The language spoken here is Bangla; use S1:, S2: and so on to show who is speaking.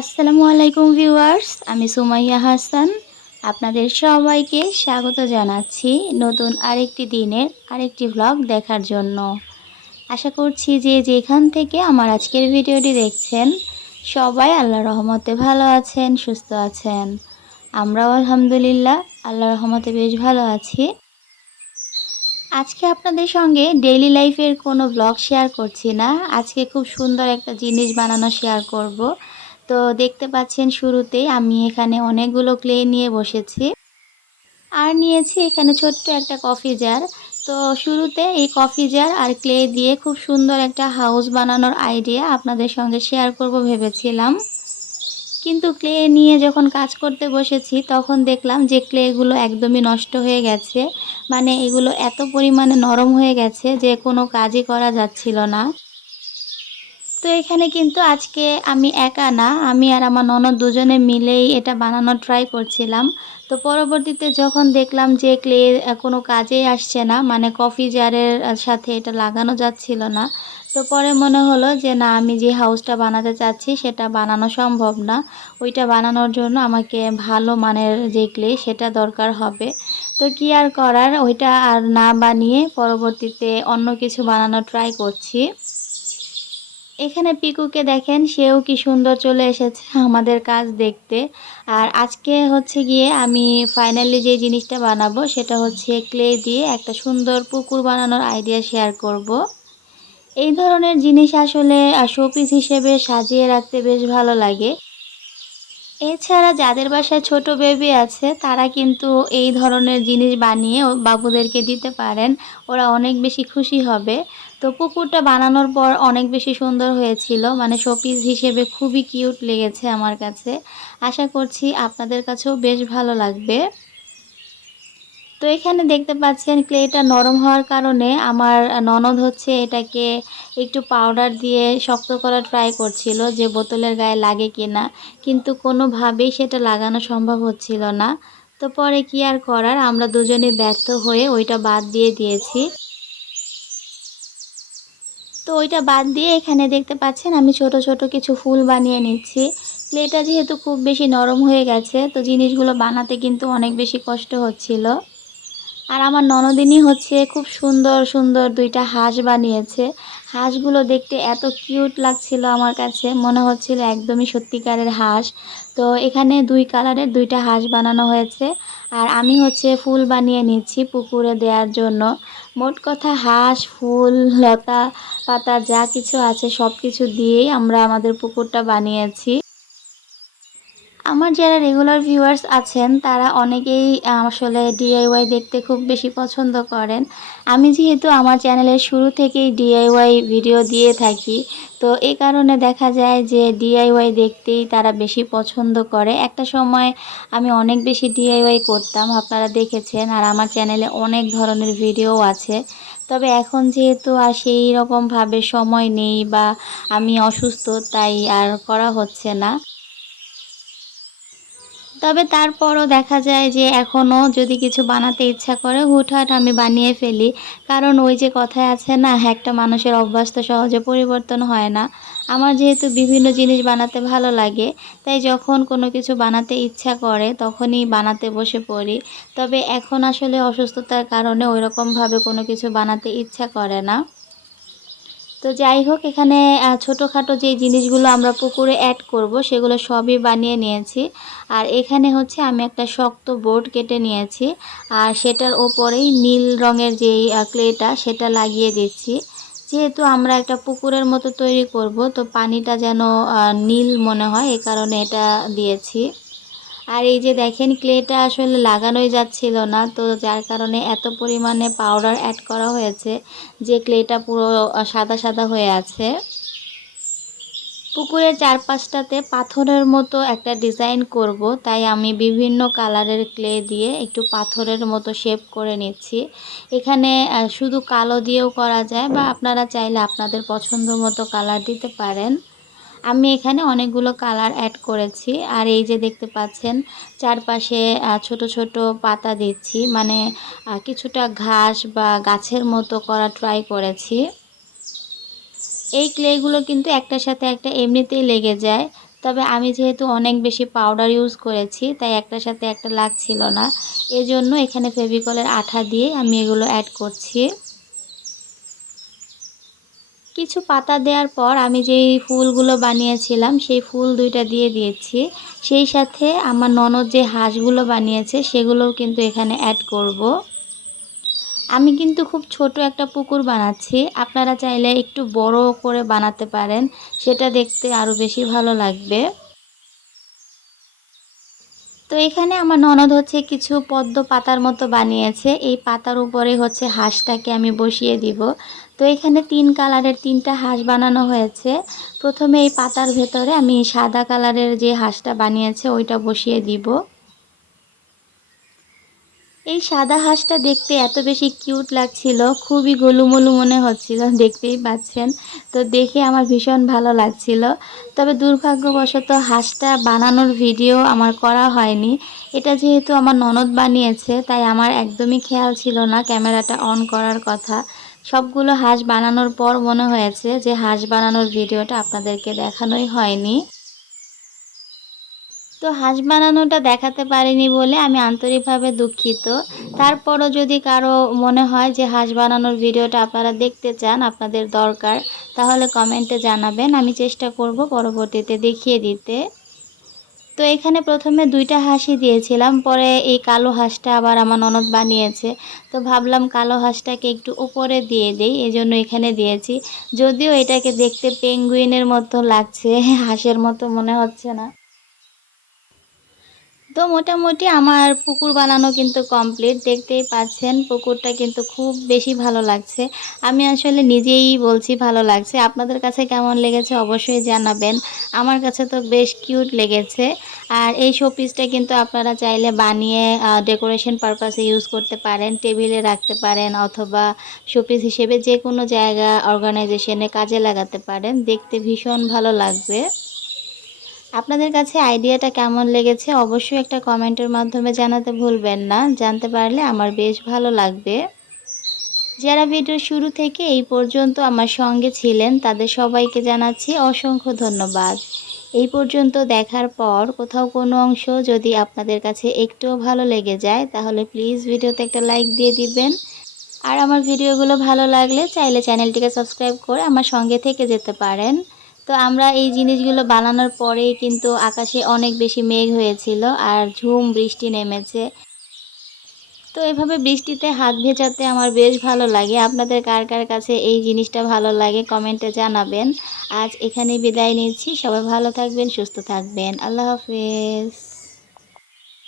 S1: আসসালামু আলাইকুম ভিউয়ার্স, আমি সুমাইয়া হাসান। আপনাদের সবাইকে স্বাগত জানাচ্ছি নতুন আরেকটি দিনের আরেকটি ব্লগ দেখার জন্য। আশা করছি যে যেখান থেকে আমার আজকের ভিডিওটি দেখছেন, সবাই আল্লাহ রহমতে ভালো আছেন, সুস্থ আছেন। আমরাও আলহামদুলিল্লাহ আল্লাহ রহমতে বেশ ভালো আছি। আজকে আপনাদের সঙ্গে ডেইলি লাইফের কোনো ব্লগ শেয়ার করছি না। আজকে খুব সুন্দর একটা জিনিস বানানো শেয়ার করব। তো দেখতে পাচ্ছেন শুরুতেই আমি এখানে অনেকগুলো ক্লে নিয়ে বসেছি। আর নিয়েছি এখানে ছোট্ট একটা কফি জার তো শুরুতে এই কফি জার আর ক্লে দিয়ে খুব সুন্দর একটা হাউস বানানোর আইডিয়া আপনাদের সঙ্গে শেয়ার করব ভেবেছিলাম। কিন্তু ক্লে নিয়ে যখন কাজ করতে বসেছি, তখন দেখলাম যে ক্লেগুলো একদমই নষ্ট হয়ে গেছে। মানে এগুলো এত পরিমাণে নরম হয়ে গেছে যে কোনো কাজই করা যাচ্ছিল না। তো এখানে কিন্তু আজকে আমি একা না, আমি আর আমার ননদ দুজনে মিলেই এটা বানানোর ট্রাই করছিলাম। তো পরবর্তীতে যখন দেখলাম যে ক্লে কোনো কাজেই আসছে না মানে কফি জারের সাথে এটা লাগানো যাচ্ছিল না, তো পরে মনে হলো যে না, আমি যে হাউসটা বানাতে চাচ্ছি সেটা বানানো সম্ভব না। ওইটা বানানোর জন্য আমাকে ভালো মানের যে ক্লে সেটা দরকার হবে। তো কি আর করার, ওইটা আর না বানিয়ে পরবর্তীতে অন্য কিছু বানানো ট্রাই করছি। এখানে পিকুকে দেখেন, সেও কি সুন্দর চলে এসেছে আমাদের কাজ দেখতে। আর আজকে হচ্ছে গিয়ে আমি ফাইনালি যে জিনিসটা বানাবো, সেটা হচ্ছে ক্লে দিয়ে একটা সুন্দর পুকুর বানানোর আইডিয়া শেয়ার করব। এই ধরনের জিনিস আসলে শোপিস হিসেবে সাজিয়ে রাখতে বেশ ভালো লাগে। এছাড়া যাদের বাসায় ছোট বেবি আছে, তারা কিন্তু এই ধরনের জিনিস বানিয়ে বাবুদেরকে দিতে পারেন, ওরা অনেক বেশি খুশি হবে। তো পুকুরটা বানানোর পর অনেক বেশি সুন্দর হয়েছিল। মানে শোপিস হিসেবে খুবই কিউট লেগেছে আমার কাছে। আশা করছি আপনাদের কাছেও বেশ ভালো লাগবে। তো এখানে দেখতে পাচ্ছেন ক্লেটা নরম হওয়ার কারণে আমার ননদ হচ্ছে এটাকে একটু পাউডার দিয়ে শক্ত করা ট্রাই করছিল যে বোতলের গায়ে লাগে কিনা। কিন্তু কোনোভাবেই সেটা লাগানো সম্ভব হচ্ছিল না। তো পরে কি আর করার, আমরা দুজনে ব্যর্থ হয়ে ওইটা বাদ দিয়ে দিয়েছি। তো ওইটা বাদ দিয়ে এখানে দেখতে পাচ্ছেন আমি ছোট ছোট কিছু ফুল বানিয়ে নিচ্ছি। প্লেটা যেহেতু খুব বেশি নরম হয়ে গেছে, তো জিনিসগুলো বানাতে কিন্তু অনেক বেশি কষ্ট হচ্ছিল। আর আমার ননদিনী হচ্ছে খুব সুন্দর সুন্দর দুইটা হাঁস বানিয়েছে। হাঁসগুলো দেখতে এত কিউট লাগছিল আমার কাছে, মনে হচ্ছিল একদমই সত্যিকারের হাঁস। তো এখানে দুই কালারের দুইটা হাঁস বানানো হয়েছে। আর আমি হচ্ছে ফুল বানিয়ে নিচ্ছি পুকুরে দেওয়ার জন্য। মোট কথা হাঁস, ফুল, লতা পাতা যা কিছু আছে সব কিছু দিয়েই আমরা আমাদের পুকুরটা বানিয়েছি। আমার যারা রেগুলার ভিউয়ার্স আছেন, তারা অনেকেই আসলে ডিআইওয়াই দেখতে খুব বেশি পছন্দ করেন। আমি যেহেতু আমার চ্যানেলের শুরু থেকেই ডিআইওয়াই ভিডিও দিয়ে থাকি, তো এই কারণে দেখা যায় যে ডিআইওয়াই দেখতেই তারা বেশি পছন্দ করে। একটা সময় আমি অনেক বেশি ডিআইওয়াই করতাম, আপনারা দেখেছেন, আর আমার চ্যানেলে অনেক ধরনের ভিডিও আছে। তবে এখন যেহেতু আর সেই রকমভাবে সময় নেই বা আমি অসুস্থ, তাই আর করা হচ্ছে না। তবে তারপরও দেখা যায় যে এখনও যদি কিছু বানাতে ইচ্ছা করে, হুটহাট আমি বানিয়ে ফেলি। কারণ ওই যে কথায় আছে না, একটা মানুষের অভ্যাস তো সহজে পরিবর্তন হয় না। আমার যেহেতু বিভিন্ন জিনিস বানাতে ভালো লাগে, তাই যখন কোনো কিছু বানাতে ইচ্ছা করে, তখনই বানাতে বসে পড়ি। তবে এখন আসলে অসুস্থতার কারণে ওইরকমভাবে কোনো কিছু বানাতে ইচ্ছা করে না। তো যাই হোক, এখানে ছোটোখাটো যে জিনিসগুলো আমরা পুকুরে অ্যাড করব, সেগুলো সবই বানিয়ে নিয়েছি। আর এখানে হচ্ছে আমি একটা শক্ত বোর্ড কেটে নিয়েছি, আর সেটার ওপরেই নীল রঙের যেই ক্লেটা, সেটা লাগিয়ে দিচ্ছি। যেহেতু আমরা একটা পুকুরের মতো তৈরি করব, তো পানিটা যেন নীল মনে হয়, এ কারণে এটা দিয়েছি। আর এই যে দেখেন ক্লেটা আসলে লাগানোই যাচ্ছিল না, তো যার কারণে এত পরিমাণে পাউডার অ্যাড করা হয়েছে যে ক্লেটা পুরো সাদা সাদা হয়ে আছে। পুকুরের চারপাশটাতে পাথরের মতো একটা ডিজাইন করব, তাই আমি বিভিন্ন কালারের ক্লে দিয়ে একটু পাথরের মতো শেপ করে নিচ্ছি। এখানে শুধু কালো দিয়েও করা যায় বা আপনারা চাইলে আপনাদের পছন্দ মতো কালার দিতে পারেন। আমি এখানে অনেকগুলো কালার অ্যাড করেছি। আর এই যে দেখতে পাচ্ছেন, চারপাশে ছোট ছোট পাতা দিচ্ছি। মানে কিছুটা ঘাস বা গাছের মতো করা ট্রাই করেছি। এই ক্লেগুলো কিন্তু একটার সাথে একটা এমনিতেই লেগে যায়। তবে আমি যেহেতু অনেক বেশি পাউডার ইউজ করেছি, তাই একটার সাথে একটা লাগছিল না। এজন্য এখানে ফেভিকলের আঠা দিয়ে আমি এগুলো অ্যাড করছি। কিছু পাতা দেওয়ার পর আমি যেই ফুলগুলো বানিয়েছিলাম, সেই ফুল দুইটা দিয়ে দিয়েছি। সেই সাথে আমার ননদ যে হাঁসগুলো বানিয়েছে, সেগুলোও কিন্তু এখানে অ্যাড করব। আমি কিন্তু খুব ছোট একটা পুকুর বানাচ্ছি। আপনারা চাইলে একটু বড় করে বানাতে পারেন, সেটা দেখতে আরও বেশি ভালো লাগবে। তো এখানে আমার ননদ হচ্ছে কিছু পদ্ম পাতার মতো বানিয়েছে। এই পাতার উপরে হচ্ছে হাঁসটাকে আমি বসিয়ে দিব। তো এখানে তিন কালারের তিনটা হাঁস বানানো হয়েছে। প্রথমে এই পাতার ভেতরে আমি সাদা কালারের যে হাঁসটা বানিয়েছে, ওইটা বসিয়ে দিব। এই সাদা হাঁসটা দেখতে এত বেশি কিউট লাগছিল, খুবই গোলুমলু মনে হচ্ছিল, দেখতেই পাচ্ছেন। তো দেখে আমার ভীষণ ভালো লাগছিল। তবে দুর্ভাগ্যবশত হাঁসটা বানানোর ভিডিও আমার করা হয়নি। এটা যেহেতু আমার ননদ বানিয়েছে, তাই আমার একদমই খেয়াল ছিল না ক্যামেরাটা অন করার কথা। সবগুলো হাঁস বানানোর পর মনে হয়েছে যে হাঁস বানানোর ভিডিওটা আপনাদেরকে দেখানোই হয়নি। তো হাঁস বানানোটা দেখাতে পারিনি বলে আমি আন্তরিকভাবে দুঃখিত। তারপরও যদি কারও মনে হয় যে হাঁস বানানোর ভিডিওটা আপনারা দেখতে চান, আপনাদের দরকার, তাহলে কমেন্টে জানাবেন। আমি চেষ্টা করব পরবর্তীতে দেখিয়ে দিতে। তো এখানে প্রথমে দুইটা হাঁসই দিয়েছিলাম, পরে এই কালো হাঁসটা আবার আমার ননদ বানিয়েছে। তো ভাবলাম কালো হাঁসটাকে একটু উপরে দিয়ে দেই, এজন্য এখানে দিয়েছি। যদিও এটাকে দেখতে পেঙ্গুইনের মতো লাগছে, হাঁসের মতো মনে হচ্ছে না। তো মোটামুটি আমার পুকুর বানানো কিন্তু কমপ্লিট দেখতেই পাচ্ছেন, পুকুরটা কিন্তু খুব বেশি ভালো লাগছে। আমি আসলে নিজেই বলছি ভালো লাগছে। আপনাদের কাছে কেমন লেগেছে অবশ্যই জানাবেন। আমার কাছে তো বেশ কিউট লেগেছে। আর এই শোপিসটা কিন্তু আপনারা চাইলে বানিয়ে ডেকোরেশন পারপাসে ইউজ করতে পারেন টেবিলে রাখতে পারেন অথবা শোপিস হিসেবে যে কোনো জায়গা অর্গানাইজেশনে কাজে লাগাতে পারেন। দেখতে ভীষণ ভালো লাগবে। আপনাদের কাছে আইডিয়াটা কেমন লেগেছে অবশ্যই একটা কমেন্টের মাধ্যমে জানাতে ভুলবেন না। জানতে পারলে আমার বেশ ভালো লাগবে। যারা ভিডিও শুরু থেকে এই পর্যন্ত আমার সঙ্গে ছিলেন, তাদের সবাইকে জানাচ্ছি অসংখ্য ধন্যবাদ। এই পর্যন্ত দেখার পর কোথাও কোনো অংশ যদি আপনাদের কাছে একটুও ভালো লেগে যায়, তাহলে প্লিজ ভিডিওতে একটা লাইক দিয়ে দিবেন। আর আমার ভিডিওগুলো ভালো লাগলে চাইলে চ্যানেলটিকে সাবস্ক্রাইব করে আমার সঙ্গে থেকে যেতে পারেন। তো আমরা এই জিনিসগুলো বানানোর পরে কিন্তু আকাশে অনেক বেশি মেঘ হয়েছিল আর ঝুম বৃষ্টি নেমেছে। তো এভাবে বৃষ্টিতে হাত ভেজাতে আমার বেশ ভালো লাগে। আপনাদের কার কার কাছে এই জিনিসটা ভালো লাগে কমেন্টে জানাবেন। আজ এখানে বিদায় নিচ্ছি। সবাই ভালো থাকবেন, সুস্থ থাকবেন। আল্লাহ হাফেজ।